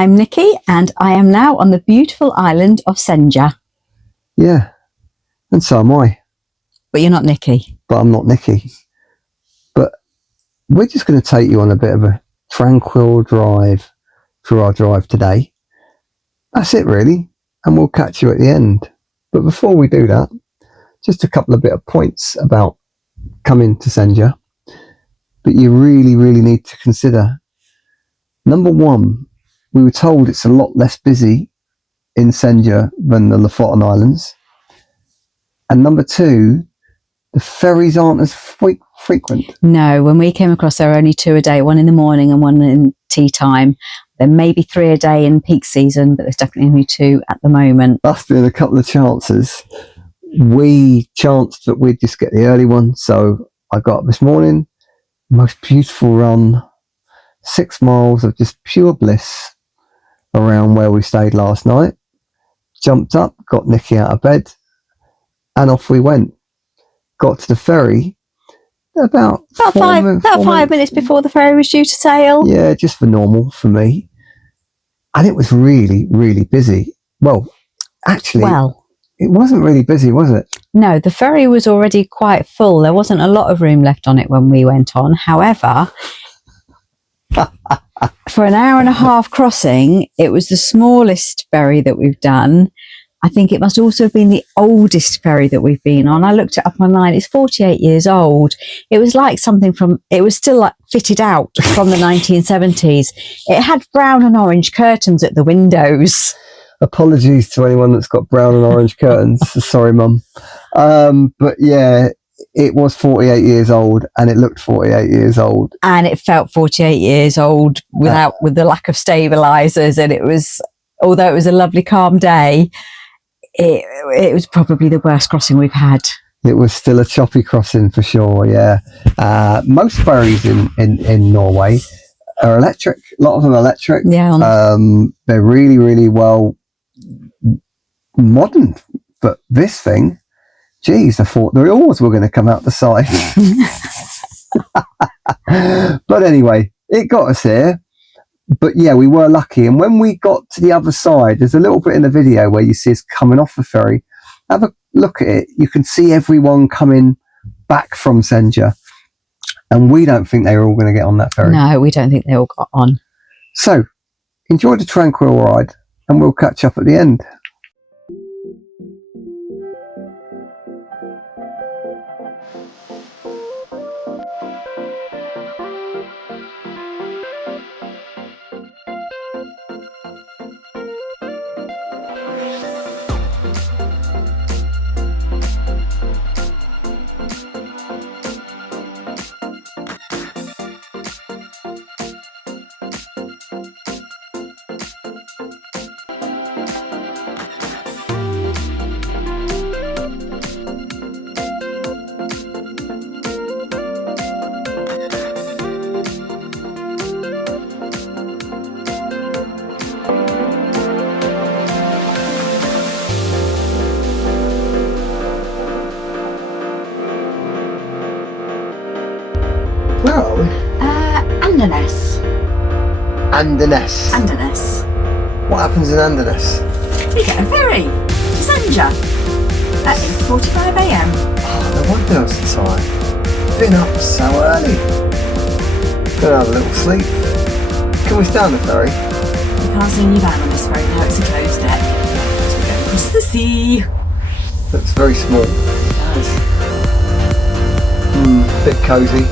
I'm Nikki, and I am now on the beautiful island of Senja. Yeah, and so am I. But you're not Nikki. But I'm not Nikki. But we're just going to take you on a bit of a tranquil drive through our drive today. That's it, really. And we'll catch you at the end. But before we do that, just a couple of bit of points about coming to Senja. But you really, really need to consider. Number one, we were told it's a lot less busy in Senja than the Lofoten Islands. And number two, the ferries aren't as frequent. No, when we came across, there were only 2 a day, one in the morning and one in tea time. There may be 3 a day in peak season, but there's definitely only 2 at the moment. Us doing a couple of chances, we chanced that we'd just get the early one. So I got up this morning, most beautiful run, 6 miles of just pure bliss around where we stayed last night. Jumped up, got Nikki out of bed, and off we went. Got to the ferry about 5 minutes before the ferry was due to sail. Yeah, just for normal for me. And it was really, really busy. Well, actually, it wasn't really busy, was it? No, the ferry was already quite full. There wasn't a lot of room left on it when we went on. However, for an hour and a half crossing, it was the smallest ferry that we've done. I think it must also have been the oldest ferry that we've been on. I looked it up online. It's 48 years old. It was like it was still like fitted out from the 1970s. It had brown and orange curtains at the windows. Apologies to anyone that's got brown and orange curtains. Sorry, Mum. But yeah, it was 48 years old, and it looked 48 years old. And it felt 48 years old with the lack of stabilisers. And it was, although it was a lovely calm day, it was probably the worst crossing we've had. It was still a choppy crossing for sure, yeah. Most ferries in Norway are electric. A lot of them are electric. Yeah. They're really, really well modern. But this thing, geez, I thought the oars were going to come out the side. But anyway, it got us here. But yeah, we were lucky. And when we got to the other side, there's a little bit in the video where you see us coming off the ferry. Have a look at it. You can see everyone coming back from Senja. And we don't think they were all going to get on that ferry. No, we don't think they all got on. So, enjoy the tranquil ride, and we'll catch up at the end. Where are we? Anderness. Anderness. Anderness. What happens in Anderness? We get a ferry to Senja at 8:45 a.m. Oh, no wonder I was tired. Been up so early. Gonna have a little sleep. Can we stay on the ferry? You can't see any van on this ferry now, it's a closed deck. So we go across the sea. Looks very small. It does. Bit cosy.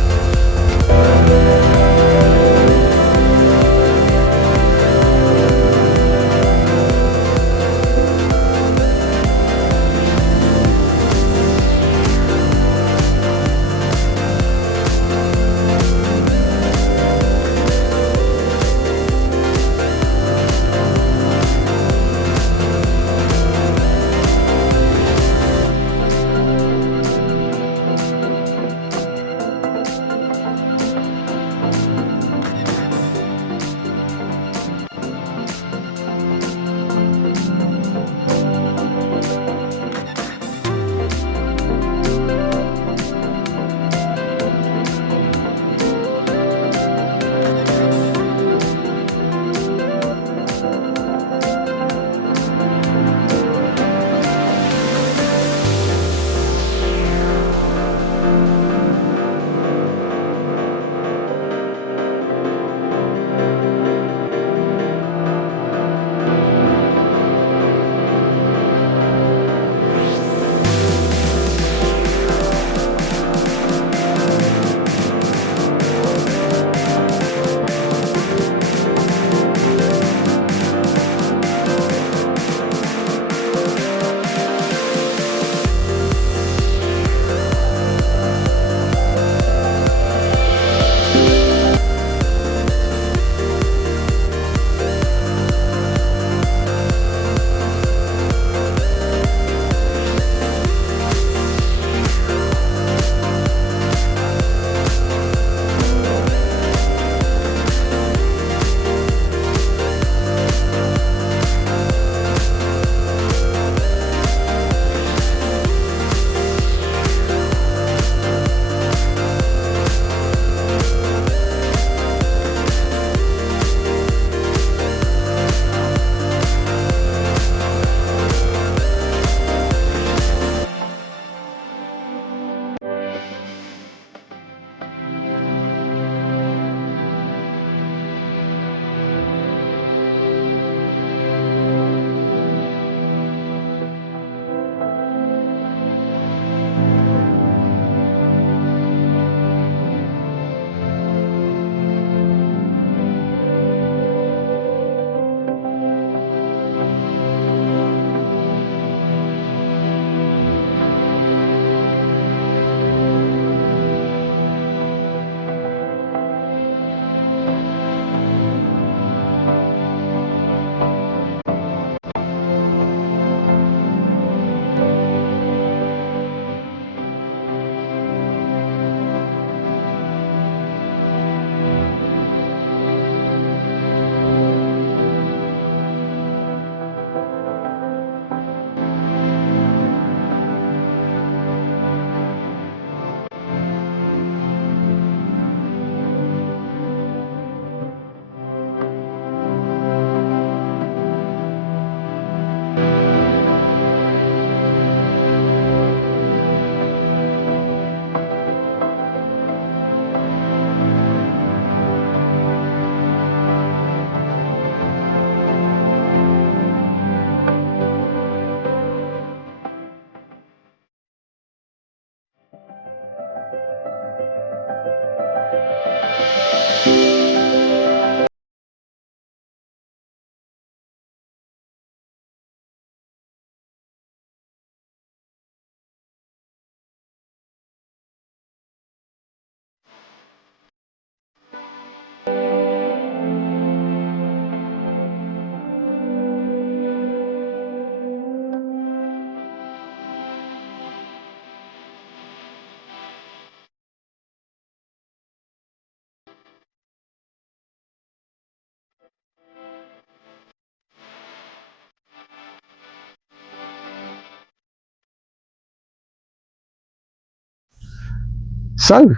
So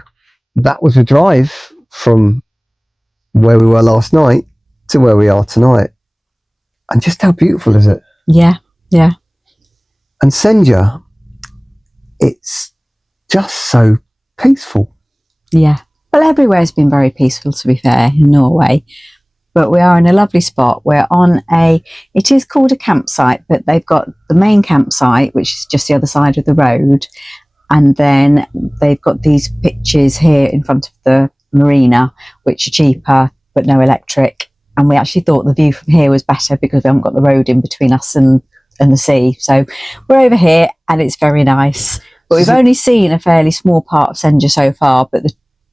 that was a drive from where we were last night to where we are tonight. And just how beautiful is it? Yeah, yeah. And Senja, it's just so peaceful. Yeah. Well, everywhere's been very peaceful, to be fair, in Norway. But we are in a lovely spot. We're on it is called a campsite, but they've got the main campsite, which is just the other side of the road. And then they've got these pitches here in front of the marina, which are cheaper, but no electric. And we actually thought the view from here was better because we haven't got the road in between us and the sea. So we're over here and it's very nice. But we've only seen a fairly small part of Senja so far, but the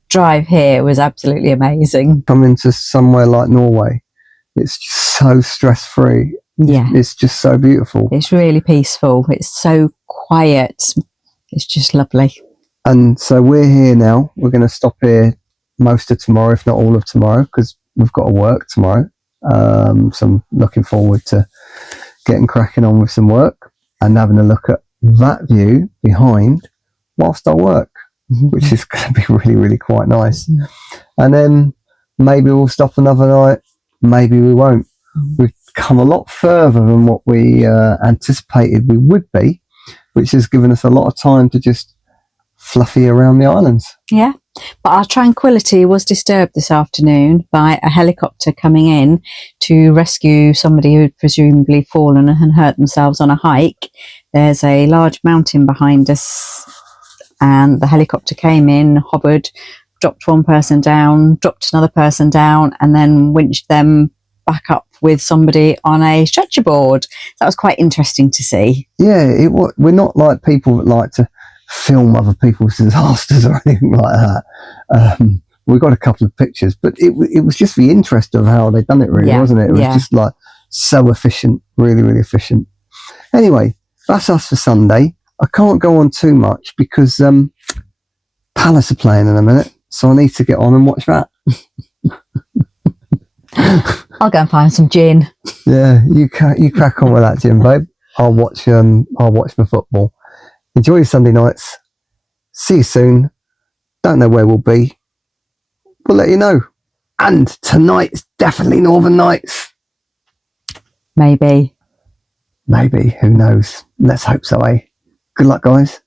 drive here was absolutely amazing. Coming to somewhere like Norway, it's just so stress-free. Yeah. It's just so beautiful. It's really peaceful. It's so quiet. It's just lovely. And so we're here now. We're going to stop here most of tomorrow, if not all of tomorrow, because we've got to work tomorrow. So I'm looking forward to getting cracking on with some work and having a look at that view behind whilst I work, which is going to be really, really quite nice. And then maybe we'll stop another night, maybe we won't. We've come a lot further than what we anticipated we would be, which has given us a lot of time to just fluffy around the islands. Yeah, but our tranquility was disturbed this afternoon by a helicopter coming in to rescue somebody who had presumably fallen and hurt themselves on a hike. There's a large mountain behind us and the helicopter came in, hovered, dropped one person down, dropped another person down, and then winched them back up with somebody on a stretcher board. That was quite interesting to see. Yeah, we're not like people that like to film other people's disasters or anything like that. We got a couple of pictures, but it was just the interest of how they'd done it, really, wasn't it? It was just like so efficient, really, really efficient. Anyway, that's us for Sunday. I can't go on too much because Palace are playing in a minute, so I need to get on and watch that. I'll go and find some gin. Yeah, you crack on with that, Jim, babe. I'll watch my football. Enjoy your Sunday nights. See you soon. Don't know where we'll be. We'll let you know. And tonight's definitely Northern Nights. Maybe. Maybe. Who knows? Let's hope so, eh? Good luck, guys.